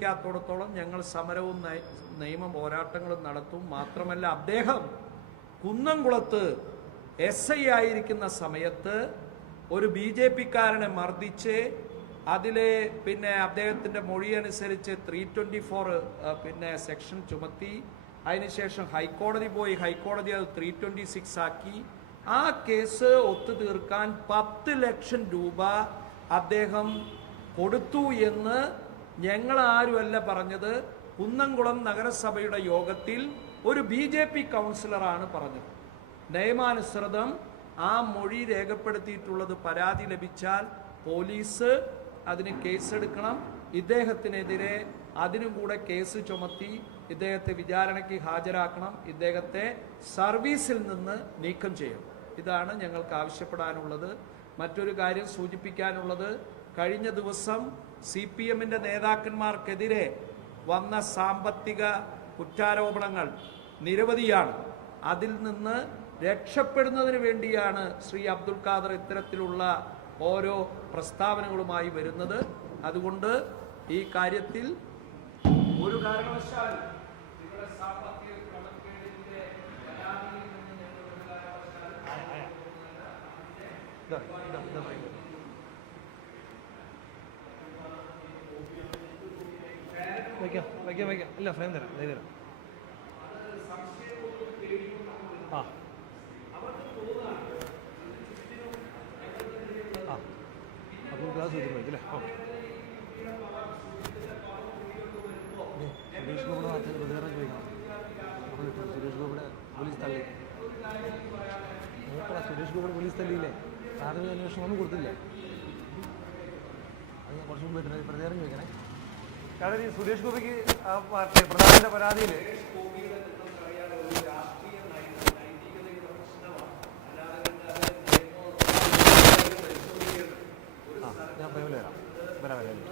സ്വീകരിക്കാത്തോടത്തോളം ഞങ്ങൾ സമരവും നയ- നിയമ പോരാട്ടങ്ങളും നടത്തും. മാത്രമല്ല അദ്ദേഹം കുന്നംകുളത്ത് എസ് ഐ ആയിരിക്കുന്ന സമയത്ത് ഒരു ബി ജെ പിക്കാരനെ മർദ്ദിച്ച് അതിലെ പിന്നെ അദ്ദേഹത്തിന്റെ മൊഴി അനുസരിച്ച് ത്രീ ട്വന്റി ഫോർ പിന്നെ സെക്ഷൻ ചുമത്തി. അതിനുശേഷം ഹൈക്കോടതി പോയി. ഹൈക്കോടതി അത് ത്രീ ട്വന്റി സിക്സ് ആക്കി. ആ കേസ് ഒത്തു തീർക്കാൻ പത്ത് ലക്ഷം രൂപ അദ്ദേഹം കൊടുത്തു എന്ന് ഞങ്ങൾ ആരുമല്ല പറഞ്ഞത്. കുന്നംകുളം നഗരസഭയുടെ യോഗത്തിൽ ഒരു ബി ജെ പി കൗൺസിലറാണ് പറഞ്ഞത്. നിയമാനുസൃതം ആ മൊഴി രേഖപ്പെടുത്തിയിട്ടുള്ളത് പരാതി ലഭിച്ചാൽ പോലീസ് അതിന് കേസെടുക്കണം. ഇദ്ദേഹത്തിനെതിരെ അതിനും കൂടെ കേസ് ചുമത്തി ഇദ്ദേഹത്തെ വിചാരണയ്ക്ക് ഹാജരാക്കണം. ഇദ്ദേഹത്തെ സർവീസിൽ നിന്ന് നീക്കം ചെയ്യണം. ഇതാണ് ഞങ്ങൾക്ക് ആവശ്യപ്പെടാനുള്ളത്. മറ്റൊരു കാര്യം സൂചിപ്പിക്കാനുള്ളത്. കഴിഞ്ഞ ദിവസം സി പി എമ്മിന്റെ നേതാക്കന്മാർക്കെതിരെ വന്ന സാമ്പത്തിക കുറ്റാരോപണങ്ങൾ നിരവധിയാണ്. അതിൽ നിന്ന് രക്ഷപ്പെടുന്നതിന് വേണ്ടിയാണ് ശ്രീ അബ്ദുൽ ഖാദർ ഇത്തരത്തിലുള്ള ഓരോ പ്രസ്താവനകളുമായി വരുന്നത്. അതുകൊണ്ട് ഈ കാര്യത്തിൽ ഒരു കാരണവശാൽ സാമ്പത്തിക ക്രമക്കേടിന്റെ പരാതിയിൽ നിന്ന് ഞങ്ങൾ ഒരു കാരണവശാലും വയ്ക്കാം വയ്ക്കാം വയ്ക്കാം ഇല്ല ഫ്രെയിം തരാം ദേ തരാം. ആ. ആ. അപ്പോൾ ക്ലാസ് വെച്ചിട്ട് അല്ലേ ഓക്കെ. സുരേഷ് ഗോപിയുടെ വാർത്തയിൽ പ്രതികരണം ചോദിക്കണം. പറഞ്ഞിട്ട് സുരേഷ് ഗോപിയുടെ പോലീസ് തള്ളി. നോക്കടാ സുരേഷ് ഗോപിയുടെ പോലീസ് തള്ളിയില്ലേ? പ്രാഥമിക അന്വേഷണം ഒന്നും കൊടുത്തില്ലേ? അത് കുറച്ച് മുമ്പ് കാരണം ഈ സുരേഷ് ഗോപിക്ക് പ്രധാനന്റെ പരാതിയിൽ ഞാൻ പ്രേമിൽ വരാം വരാം വരാം